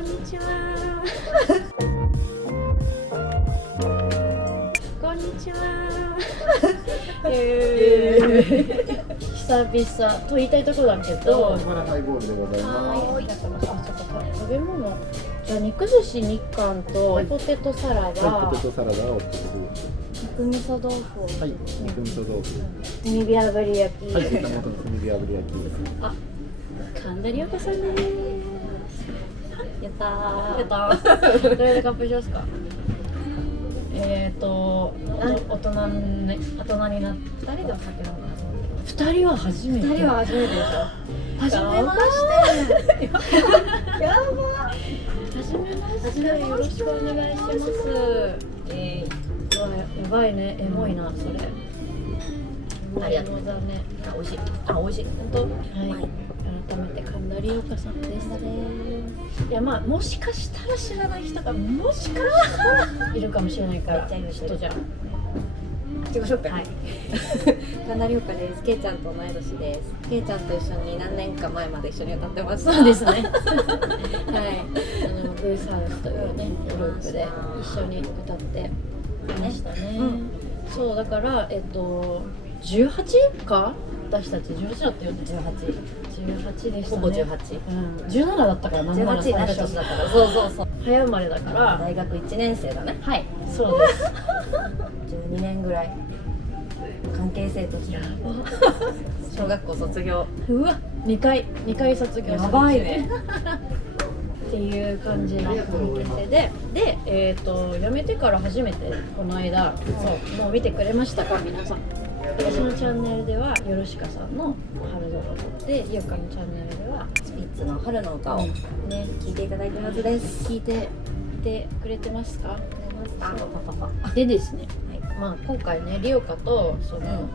んにちは。こんにちは。久々と言いたいところだけど。これハイボールでございます。はい。食べ物。じゃあ肉寿司日韓とポテトサラダ。はい、ポテトサラダを2つ。肉味噌豆腐。はい、肉味噌豆腐。炭火炙り焼き。はい、豚元の炭火炙り焼き。あ、神田理央子さんです。やったー。やったー。どれで乾杯しますか。大人にな2人でお酒飲むの2人は初めて。2人は初めてでしょ。初めまして。やば。初めまして。よろしくお願いします。やばいね。エモいなそれ。ありがとうございます。美味しい。美味しい。本当。はい。改めて神田理央子さんです。いやまあもしかしたら知らない人がもしかしたらいるかもしれないからちょっとじゃあ自己紹介。はい。神田理央子です。けいちゃんと同い年です。けいちゃんと一緒に何年か前まで一緒に歌ってました。そうですね。はい。ブーサウスというねグループで一緒に歌ってましたね。そうだから18か私たち18だったよね。18でしたね。ほぼ18。17だったから18になる年だから。そうそうそう。早生まれだから大学1年生だね。はい、そうです。12年ぐらい関係性として小学校卒業。うわ、2回卒業する。やばいね。っていう感じの関係性で辞めてから初めてこの間、そうもう見てくれましたか皆さん。私のチャンネルではよろしかさんの春の歌で、りおかのチャンネルではスピッツの春の歌をね聞いていただいてるはずです。聞いてくれてますか？パパでですね、はい、まあ今回ねりおかと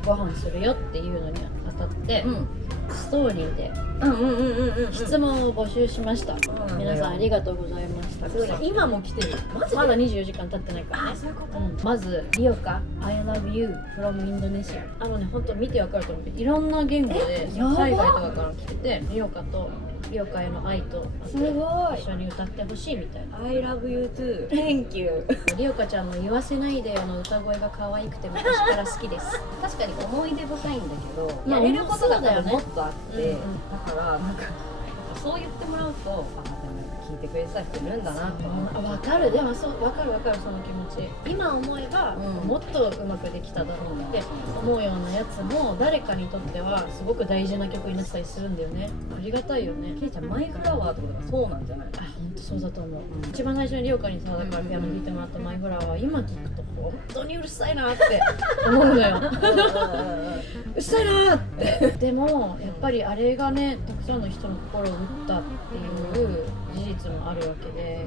ご飯するよっていうのにあたって、ストーリーで質問を募集しました。皆さんありがとうございました。今も来てる。まだ24時間経ってないからね。まずリオカ I love you from Indonesia。本当見てわかると思うけど、いろんな言語で海外とかから来てて、リオカへの愛とすごい一緒に歌ってほしいみたいな。 I love you too Thank you リオカちゃんの言わせないでよの歌声が可愛くて昔から好きです。確かに思い出深いんだけど、まあやれることが多分もっとあって、だからなんかそう言ってもらうと、でも聞いてくれてた人いるんだなと思って。わかる。でも分かるその気持ち。今思えば、もっとうまくできただろうって思うようなやつも誰かにとってはすごく大事な曲になってたりするんだよね。ありがたいよね。けいちゃんマイフラワーとかそうなんじゃない？本当そうだと思う。一番最初にリオカにさ、だからピアノ弾いてもらったマイフラワーは今聞くと本当にうるさいなって思うのよ。うるさいなって。でもやっぱりあれがね、たくさんの人の心を打ったっていう事実もあるわけで、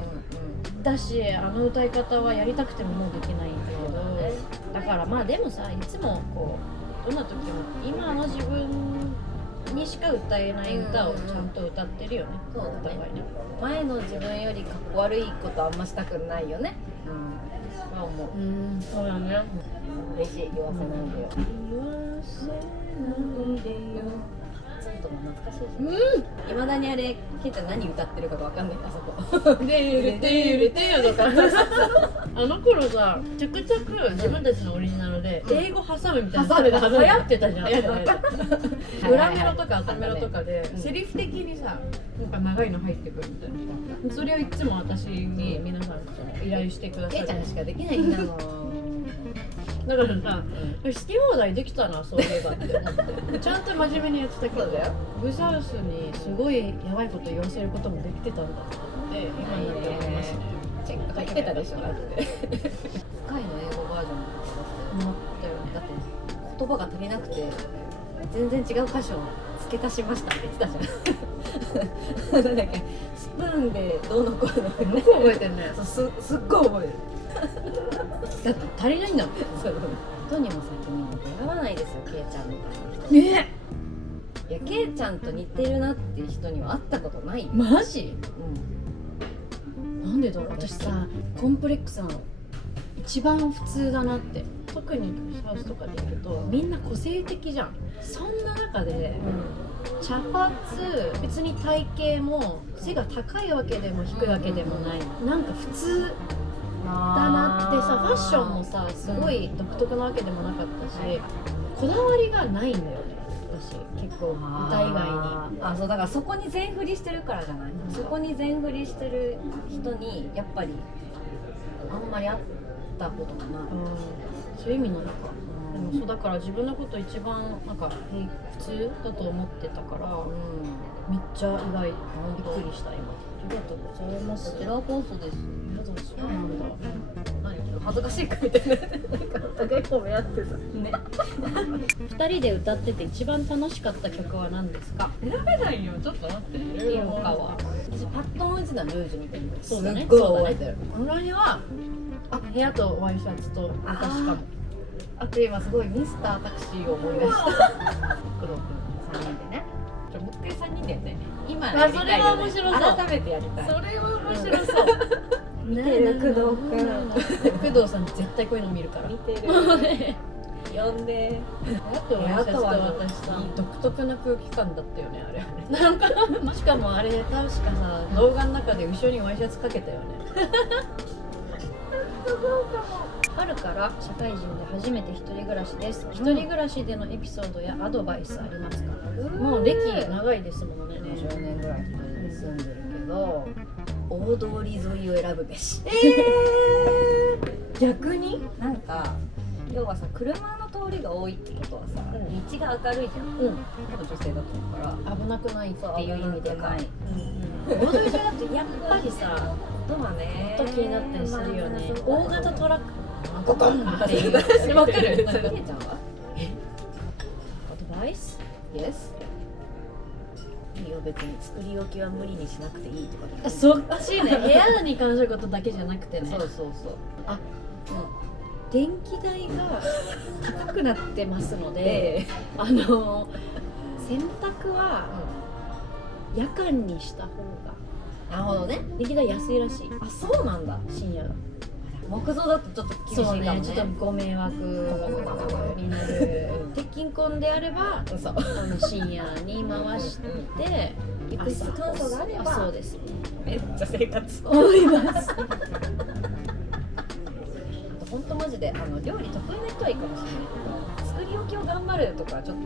だし歌い方はやりたくてももうできないんだけど、だからまあでもさ、いつもこうどんな時も今の自分にしか歌えない歌をちゃんと歌ってるよね。そうだね。お互いね。前の自分よりかっこ悪いことあんましたくないよね。まあ思う。そうだね。嬉しい。言わせないでよ。ちょっと懐かしいし。いまだにあれ、けいちゃん何歌ってるかがわかんないからそこ。でゆれてゆれてよとか。あの頃さ、ちゃくちゃく自分たちのオリジナルで英語挟むみたいなのが流行ってたじゃん。裏メロとか後メロとかでセリフ的にさ、なんか長いの入ってくるみたいな。それをいつも私に皆さん依頼してくださる。けいちゃんしかできないんだもん。だからさ、好き放題できたな、そういえばって思って。ちゃんと真面目にやってたけど、ブサウスにすごいやばいこと言わせることもできてたんだって今になって思いますね。チェック入ってたでしょだって。スカイの英語バージョンとか思ったよね。だって言葉が足りなくて全然違う箇所を付け足しましたって言ってたじゃん。なんだっけ、スプーンでどうのこうの。よく覚えてるね。すっごい覚える。だって足りないんだもん。そう。とにも先にも出会わないですよ、けいちゃんみたいな人。ね。いや、けいちゃんと似てるなっていう人には会ったことないよ。マジ？なんでだろう。私さ、コンプレックスなの。一番普通だなって特にサウスとかでいるとみんな個性的じゃん。そんな中で茶髪、別に体型も背が高いわけでも低いわけでもない、なんか普通だなってさ、ファッションもさすごい独特なわけでもなかったし、こだわりがないんだよね私結構歌以外に。あ、そうだからそこに全振りしてるからじゃない、そこに全振りしてる人にやっぱりあんまり会ったことがない、そういう意味なのか。でもそうだから自分のこと一番なんか普通だと思ってたから、めっちゃ意外、びっくりした今。ありがとうございます。こちらこそです。そうなんだ。恥ずかしいかみたいな、なんかお互い褒め合ってさね。2人で歌ってて一番楽しかった曲は何ですか？選べないよ、ちょっと待って。いいのかは。私パッと思いついたのルージュみたいな。そうだね。すっごい覚えてる。オンラインは部屋とワイシャツと私かも。あと今すごいミスタータクシーを思い出した。工藤君3人でね。もう一回3人でやって。今やりたいよね。それは面白そう。改めてやりたい。それは面白そう。見てる工藤君。工藤さん絶対こういうの見るから。見てる。呼んで。あとワイシャツと私さ、独特な空気感だったよねあれ。なんかしかもあれ確かさ動画の中で後ろにワイシャツかけたよね。春から社会人で初めて一人暮らしです。一人暮らしでのエピソードやアドバイスありますか？もう歴長いですもんね。10年ぐらい住んでるけど、大通り沿いを選ぶべし。逆になんか要はさ、車の通りが多いってことはさ、道が明るいじゃん。多分女性だと思うから危なくないっていう意味でか。大大通りだとやっぱりさ、音はね、音気になったりするよね。大大型トラックゴコンっていう。わかる？みえちゃんは？アドバイス？ Yes。いいよ、別に作り置きは無理にしなくていいとかね。そっちね。部屋に関することだけじゃなくてね。そうそうそう。あ、電気代が高くなってますので、洗濯は夜間にした方が。なるほどね。電気代安いらしい。あ、そうなんだ。深夜が。木造だとちょっと厳しいかもね。そうね、ちょっとご迷惑になる。鉄筋コンであれば、そう。深夜に回して浴室乾燥があれば、そうですね。めっちゃ生活思います。本当マジで料理得意な人はいいかもしれないけど、作り置きを頑張るとかちょっと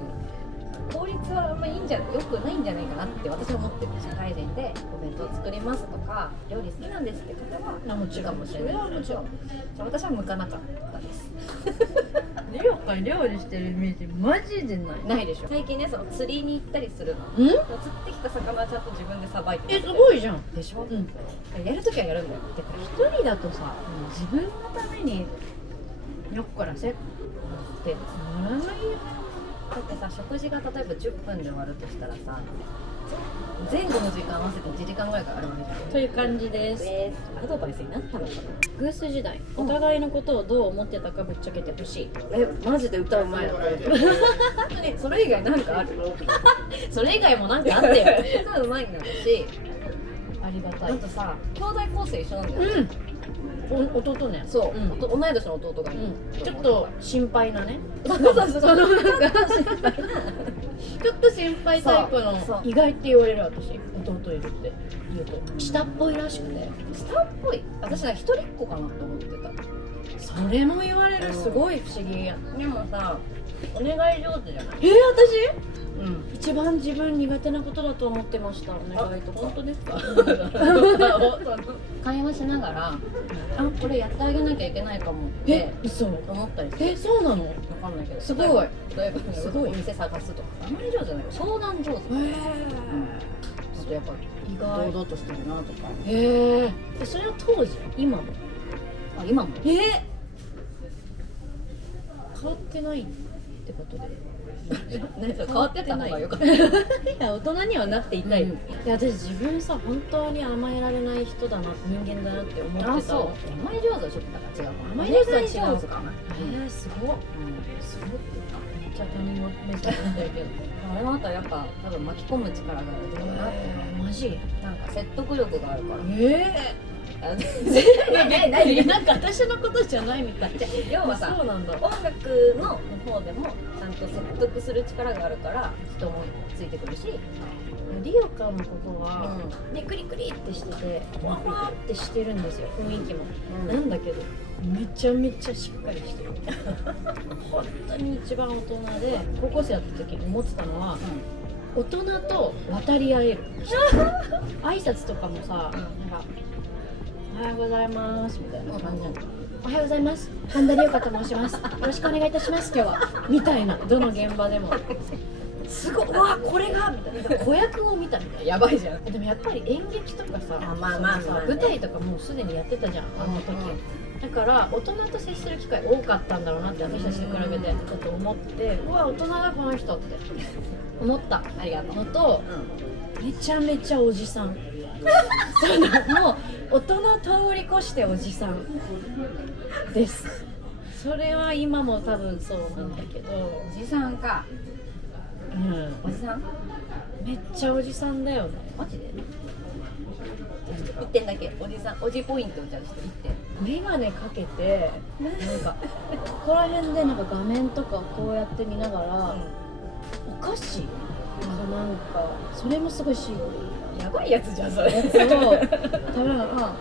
効率はあんまり良くないんじゃないかなって私は思ってる。社会人でお弁当作りますとか料理好きなんですって方はもちろんかもしれない。もちろん。私は向かなかったです。料理してるイメージマジでない。ないでしょ。最近ね、その釣りに行ったりするの。うん？釣ってきた魚はちゃんと自分でさばいて。すごいじゃん。でしょ。うん。やるときはやるんだよ。で一人だとさ、自分のためによっからせってならないよ。だってさ、食事が例えば10分で終わるとしたらさ、前後の時間合わせて1時間ぐらいからあるわけじゃん。という感じです。アドバイスになったのかな。グース時代、お互いのことをどう思ってたかぶっちゃけてほしい。マジで歌うまいの。それ以外なんかある？それ以外もなんかあったよ。歌うまいんだし、ありがたい。あとさ、兄弟構成一緒なんだよ。弟ね。そう、うん、同い年の弟が、ちょっと心配なね。そうちょっと心配タイプの意外って言われる。私弟いるって言うと下っぽいらしくて。下っぽい。私は一人っ子かなと思ってた。それも言われる。すごい不思議。でもさ、お願い上手じゃない？私？一番自分苦手なことだと思ってました。お願いとか。本当ですか？会話しながら、これやってあげなきゃいけないかもって嘘思ったりする。そうなの？わかんないけど。すごい。例えばすごいお店探すとか。あんまり上手じゃない。相談上手。ちょっとやっぱ意外堂々としてるなとか。へえ。それは当時？今も？あ、今も。変わってないってことで。変わってたのがよかった。いや、大人にはなっていたい。いや、私自分さ、本当に甘えられない人だな、人間だなって思ってた。あ、そう。甘え上手はちょっと違う。甘え上手は違うかな。すごっ。すごっ。めっちゃ他人の目線になってるけど。あれはあとやっぱ多分巻き込む力があるなって。マジ？なんか説得力があるから。何なんか私のことじゃないみたい。要はさ、そうなんだ。音楽の方でもちゃんと説得する力があるから人もついてくるし、リオカのことは、ね、クリクリってしててわわってしてるんですよ、雰囲気も、なんだけどめちゃめちゃしっかりしてる本当に一番大人で、高校生やった時に思ってたのは、大人と渡り合える挨拶とかもさ、なんかおはようございますみたいな感じなの、おはようございます、神田理央香と申します、よろしくお願いいたします今日はみたいな、どの現場でもすごい、うわこれがみたいな、子役を見たみたいな、やばいじゃん。でもやっぱり演劇とかさ、まあ舞台とかもうすでにやってたじゃん、あの時、だから大人と接する機会多かったんだろうなって、私たちと比べてちょっと思って、うわ大人だこの人って思ったありがとう。のと、めちゃめちゃおじさんそのもう大人通り越しておじさんです。それは今も多分そうなんだけど、おじさんか。おじさん？めっちゃおじさんだよね。マジで？1点だけ。おじさん、おじポイントじゃあちょっと1点。メガネかけて、なんかここら辺でなんか画面とかこうやって見ながら、お菓子かなんか、それもすごいシールやばいやつじゃんそれ。やつを食べながら、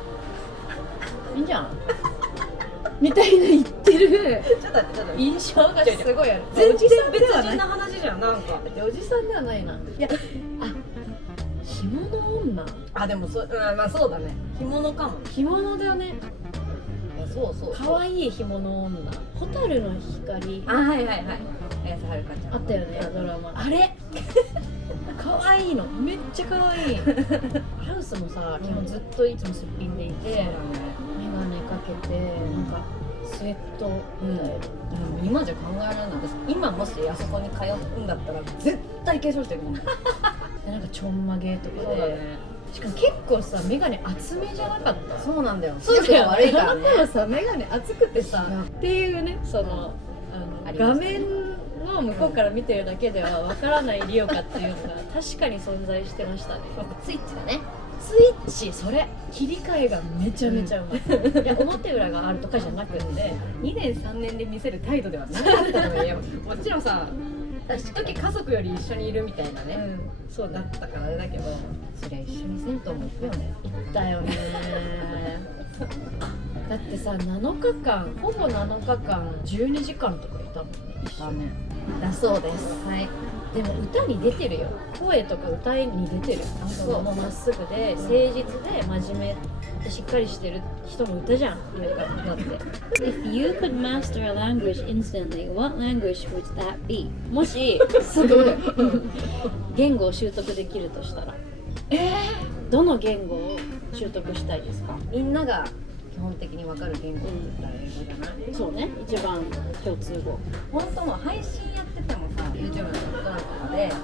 いいんじゃんみたいな言ってるちょっと待ってちょっと待って。印象がすごいある。全然おじさん別ではない人な話じゃんなんか。おじさんではないな。いや、着物女、あでもまあそうだね。着物かも。着物だね。そう可愛い着物女、蛍の光あ、はいはいはい。綾瀬はるかちゃん。あったよね、ドラマ。あれ可愛いの、めっちゃ可愛いハウスもさ、基本ずっといつもすっぴんでいて、メガネかけて、なんかスウェットみたいな、今じゃ考えられない。私今もしあそこに通うんだったら絶対化粧してるもん。でなんかちょんまげとかで、そうだね。しかも結構さ、メガネ厚めじゃなかった？そうなんだよ。そうだよ、悪いからね。あの頃さ、メガネ厚くてさ、っていうね、その、画面の向こうから見てるだけではわからないリオカっていうのが確かに存在してましたね。スイッチだね。スイッチ、それ切り替えがめちゃめちゃうまい、いや表裏があるとかじゃなくて、2年3年で見せる態度ではなかったのよ。もちろんさ、私時家族より一緒にいるみたいなね、そうだったからあれだけど、そりゃ一緒に銭湯も行くよね。行ったよねだってさ、7日間、ほぼ7日間12時間とかいたもんね、一緒に。だそうです。はい。でも歌に出てるよ。声とか歌に出てる。そうもうまっすぐで誠実で真面目でしっかりしてる人の歌じゃん。リオカの歌って。If you could master a language instantly, what language would that be? もしすぐ言語を習得できるとしたら、どの言語を習得したいですか？みんなが基本的に分かる言語って言ったら英語じゃない？そうね、一番共通語。本当もう配信やっててもさ、YouTube のドラマとかでロ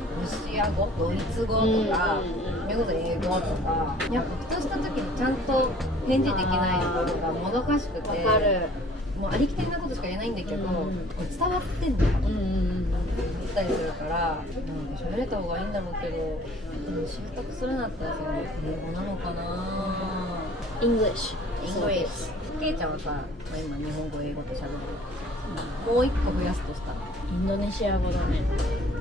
シア語、ドイツ語とか、それこそ英語とか、やっぱふとした時にちゃんと返事できないことがもどかしくて、わかる。もうありきたりなことしか言えないんだけど、これ伝わってんのかなって言ったりするから、なんか喋れた方がいいんだろうけど、でも習得するなったらその英語なのかな。English。ケイちゃんはさ、今日本語英語と喋る。もう一個増やすとしたらインドネシア語だね。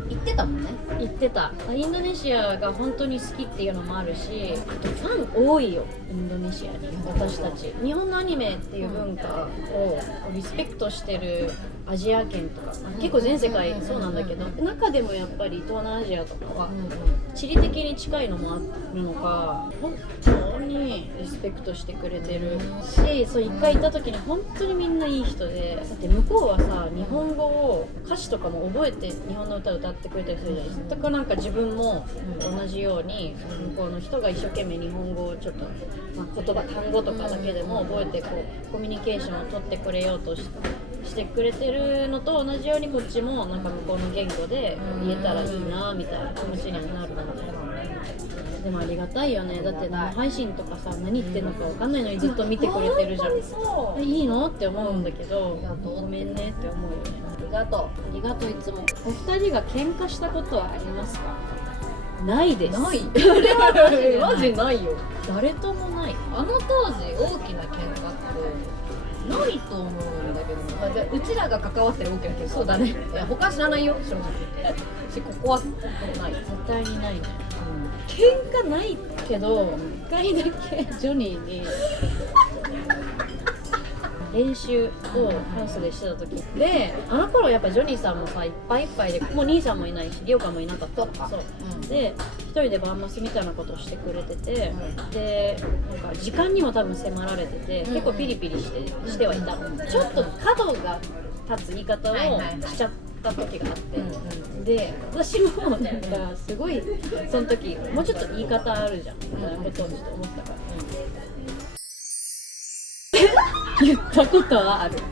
言ってたもんね。言ってた。インドネシアが本当に好きっていうのもあるし、あとファン多いよ、インドネシアに。私たち日本のアニメっていう文化をリスペクトしてるアジア圏とか、結構全世界そうなんだけど、中でもやっぱり東南アジアとかは地理的に近いのもあるのか、本当にリスペクトしてくれてるし、そう一回行った時に本当にみんないい人で、だって向こうはさ、日本語を歌詞とかも覚えて日本の歌を歌ってくれたりするじゃないですか。だからなんか自分も同じように向こうの人が一生懸命日本語をちょっと、言葉単語とかだけでも覚えてこうコミュニケーションを取ってくれようとしてくれてるのと同じように、こっちもなんか向こうの言語で言えたらいいなみたいな気持ちにはなるので、でもありがたいよね。だって生配信とかさ、何言ってんのか分かんないのにずっと見てくれてるじゃん。いいのって思うんだけど、ごめんねって思うよね。ありがとう。ありがとう。いつも。お二人が喧嘩したことはありますか？ないです。ない。あれはマジないよ。誰ともない。あの当時大きな喧嘩ってないと思うんだけど、まあ、じゃあうちらが関わってる大きな喧嘩そうだね。いや他知らないよ正直。ここはない。絶対にないね。喧嘩ないけど、一回だけジョニーに練習をハウスでしてた時で、あの頃やっぱジョニーさんもさいっぱいいっぱいで、もう兄さんもいないしリオカもいなかった。そう、で一人でバンマスみたいなことをしてくれてて、でなんか時間にも多分迫られてて、結構ピリピリしてはいた。ちょっと角が立つ言い方をしちゃった時があって、で私もなんかすごいその時もうちょっと言い方あるじゃんみたいなことをちょっと思ったから、言ったことはある。って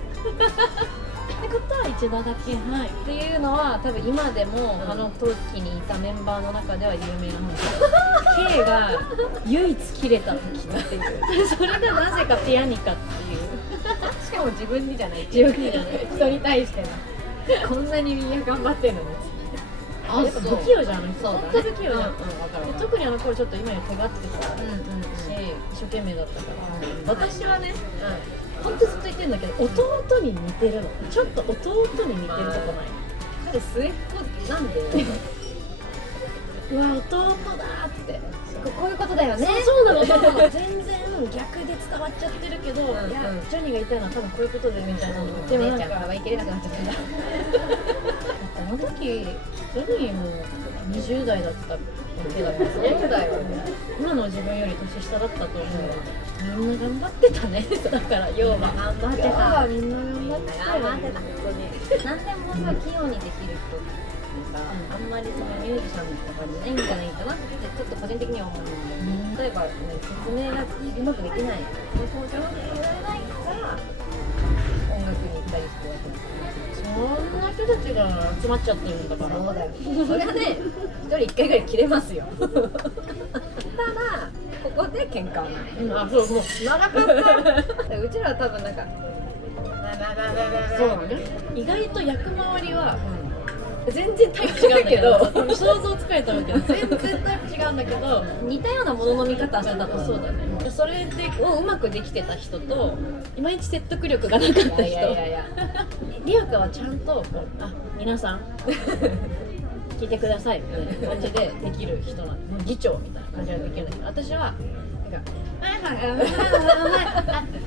ことは一度だけ、はい。っていうのは多分今でもあの時にいたメンバーの中では有名な話。 K が唯一切れた時っていうそれがなぜかピアニカっていうしかも自分にじゃない。自分にじゃない人に対しての。こんなにみんな頑張ってるのに。やっぱ不器用じゃん、そうだね。本当不器用じゃん、わかる。で特にあの頃ちょっと今より手がってたし、一生懸命だったから、私はね、本当ずっと言ってるんだけど、弟に似てるの。ちょっと弟に似てるとこない？彼末っ子なんでうわ、弟だってこういうことだよね。そうなの、そうなの。全然逆で伝わっちゃってるけど、いやジョニーが言いたいのは多分こういうことでみたいなの。でもなんか可愛いきれなくなっちゃったんだ。あの時ジョニーも20代だったわけだから、そうだよ。今の自分より年下だったと思う。みんな頑張ってたね。だから要は頑張ってた。みんな頑張ってたよ。本当に。何でもさ器用にできる人ってさ、あんまりそのミュージシャンとかにないんじゃないかなってちょっと個人的には思うんだけど、例えば、ね、説明がうまくできない、その上手にやらないから音楽に行ったりしてるわけですよ。そんな人たちが集まっちゃってるんだから。そうだよ。それはね、一人一回ぐらい切れますよ。ただここで喧嘩はない。あ、そう、もう長かった。うちらは多分なんかそうだね。意外と役回りは、全然タイプ違うんだけど、想像つかれたわけど、全然タイプ違うんだけど、似たようなものの見方してたとそうだね。それでうまくできてた人と、いまいち説得力がなかった人。いやリアカはちゃんと、皆さん聞いてくださいみたいな感じでできる人なんで、議長みたいな感じでできるんだけど、私はなんか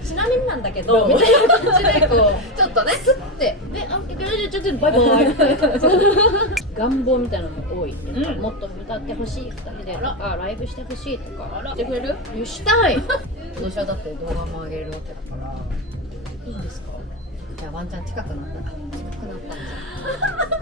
ちなみになんだけどみたいな感じでこうちょっとねスッてでちょっとバイバイ願望みたいなのも多い、もっと歌ってほしい2人でとかライブしてほしいとかしてくれる？したい。今年はだって動画も上げるわけだからいいんですか？じゃあワンチャン近くなったんじ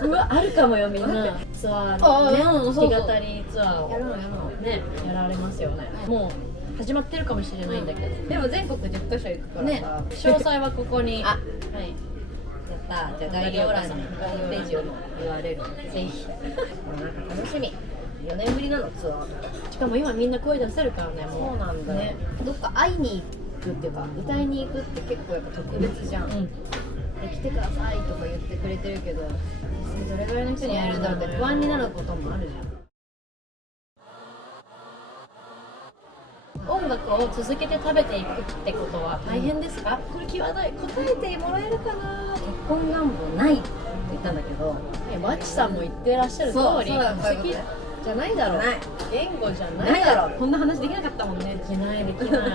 ゃうわ、あるかもよみんなツアーのね、弾き語りツアーをやろうね、やられますよね。もう始まってるかもしれないんだけど、でも全国10カ所行くからね、さ、詳細はここにあはいやった。じゃあ概要欄にホームページを URL ぜひなんか楽しみ。4年ぶりなのツアー。しかも今みんな声出せるからね、もうそうなんだよ、ね。どっか会いに行くっていうか歌いに行くって結構やっぱ特別じゃん、で来てくださいとか言ってくれてるけど、実際どれぐらいの人に会えるんだろうって不安になることもあるじゃん。音楽を続けて食べていくってことは大変ですか？これ際どい。答えてもらえるかな？結婚願望ないって言ったんだけど、マチさんも言ってらっしゃる通り、そうだ戸籍じゃないだろう。ない言語じゃなないいだろう。だろう。こんな話できなかったもんね。できないできない。